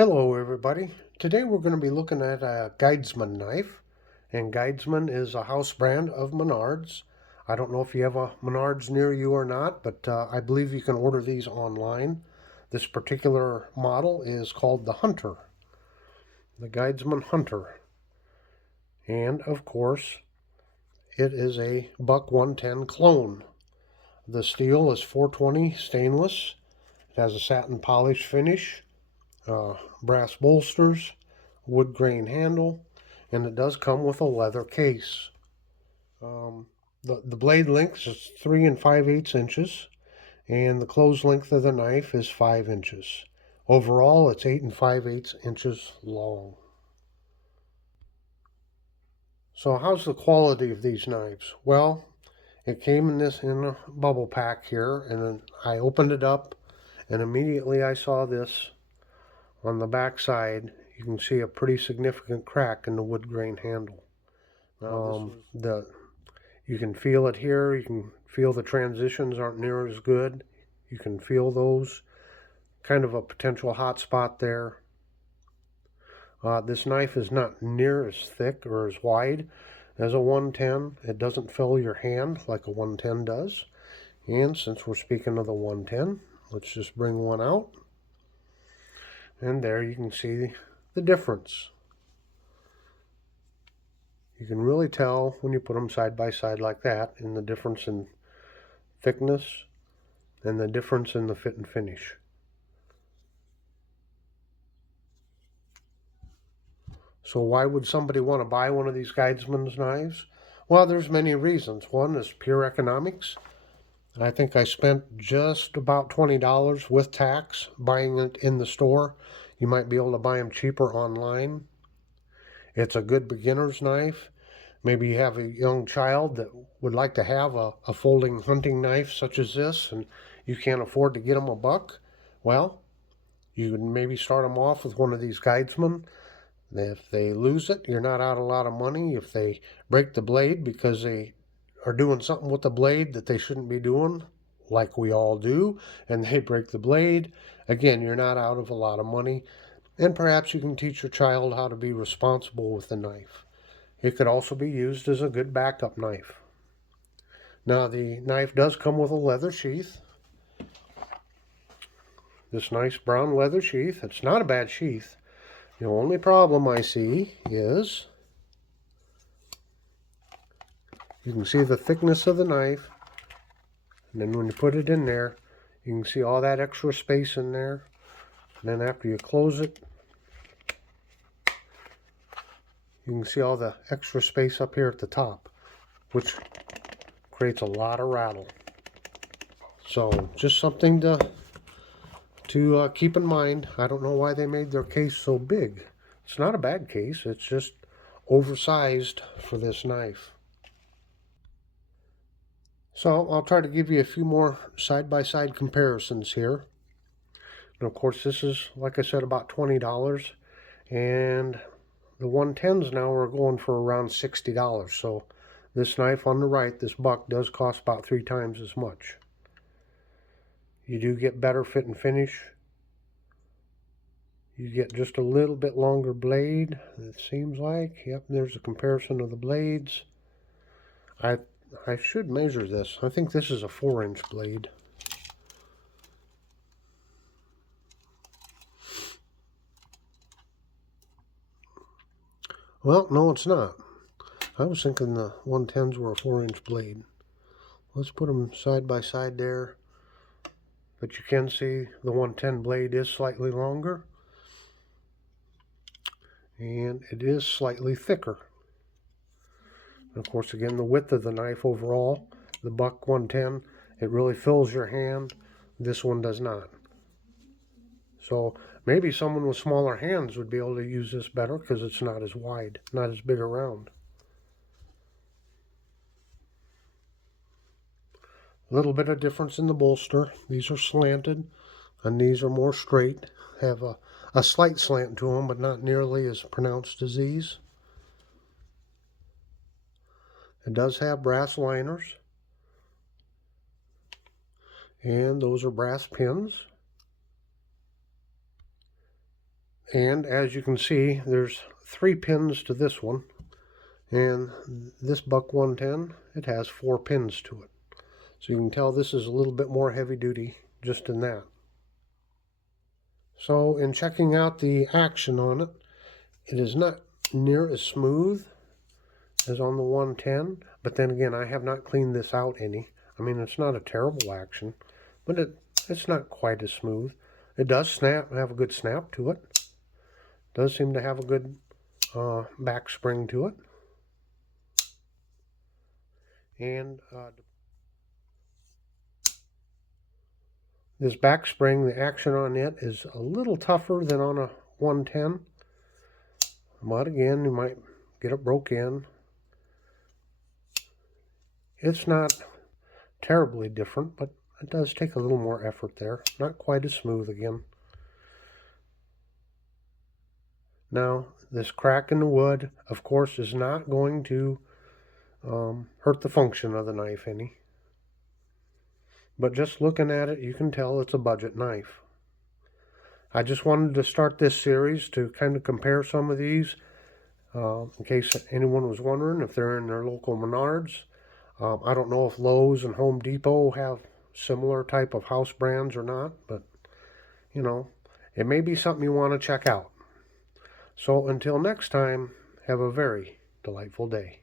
Hello everybody. Today we're going to be looking at a Guidesman knife, and Guidesman is a house brand of Menards. I don't know if you have a Menards near you or not, but I believe you can order these online. This particular model is called the Hunter, the Guidesman Hunter. And of course, it is a Buck 110 clone. The steel is 420 stainless. It has a satin polish finish, brass bolsters, wood grain handle, and it does come with a leather case. Um, the blade length is 3 5/8 inches, and the closed length of the knife is 5 inches. Overall, it's 8 5/8 inches long. So, how's the quality of these knives? Well, it came in a bubble pack here, and then I opened it up, and immediately I saw this on the back side. You can see a pretty significant crack in the wood grain handle. You can feel it here. You can feel the transitions aren't near as good. You can feel those. Kind of a potential hot spot there. This knife is not near as thick or as wide as a 110. It doesn't fill your hand like a 110 does. And since we're speaking of the 110, let's just bring one out. And there you can see the difference. You can really tell when you put them side by side like that in the difference in thickness and the difference in the fit and finish. So why would somebody want to buy one of these Guidesman's knives? Well, there's many reasons. One is pure economics. I think I spent just about $20 with tax buying it in the store. You might be able to buy them cheaper online. It's a good beginner's knife. Maybe you have a young child that would like to have a folding hunting knife such as this, and you can't afford to get them a buck. Well, you can maybe start them off with one of these Guidesmen. If they lose it, you're not out a lot of money. If they break the blade because they are doing something with the blade that they shouldn't be doing, like we all do, and they break the blade, again, you're not out of a lot of money. And perhaps you can teach your child how to be responsible with the knife. It could also be used as a good backup knife. Now, the knife does come with a leather sheath. This nice brown leather sheath. It's not a bad sheath. The only problem I see is you can see the thickness of the knife, and then when you put it in there, you can see all that extra space in there. And then after you close it, you can see all the extra space up here at the top, which creates a lot of rattle. So just something to keep in mind. I don't know why they made their case so big. It's not a bad case. It's just oversized for this knife. So I'll try to give you a few more side-by-side comparisons here. And of course, this is, like I said, about $20. And the 110s now are going for around $60. So this knife on the right, this buck, does cost about 3 times as much. You do get better fit and finish. You get just a little bit longer blade, it seems like. Yep, there's a comparison of the blades. I should measure this. I think this is a 4-inch blade. Well, no, it's not. I was thinking the 110s were a 4-inch blade. Let's put them side by side there. But you can see the 110 blade is slightly longer. And it is slightly thicker. And of course, again, the width of the knife overall, the Buck 110, it really fills your hand. This one does not. So maybe someone with smaller hands would be able to use this better because it's not as wide, not as big around. A little bit of difference in the bolster. These are slanted and these are more straight. Have a slight slant to them, but not nearly as pronounced as these. It does have brass liners, and those are brass pins. And as you can see, there's 3 pins to this one. And this Buck 110, it has 4 pins to it. So you can tell this is a little bit more heavy duty just in that. So in checking out the action on it, it is not near as smooth as on the 110. But then again, I have not cleaned this out any. I mean, it's not a terrible action, but it's not quite as smooth. It does have a good snap to it. Does seem to have a good back spring to it. And this back spring, the action on it is a little tougher than on a 110. But again, you might get it broke in. It's not terribly different, but it does take a little more effort there. Not quite as smooth again. Now, this crack in the wood, of course, is not going to hurt the function of the knife any. But just looking at it, you can tell it's a budget knife. I just wanted to start this series to kind of compare some of these, in case anyone was wondering if they're in their local Menards. I don't know if Lowe's and Home Depot have similar type of house brands or not, but, you know, it may be something you want to check out. So until next time, have a very delightful day.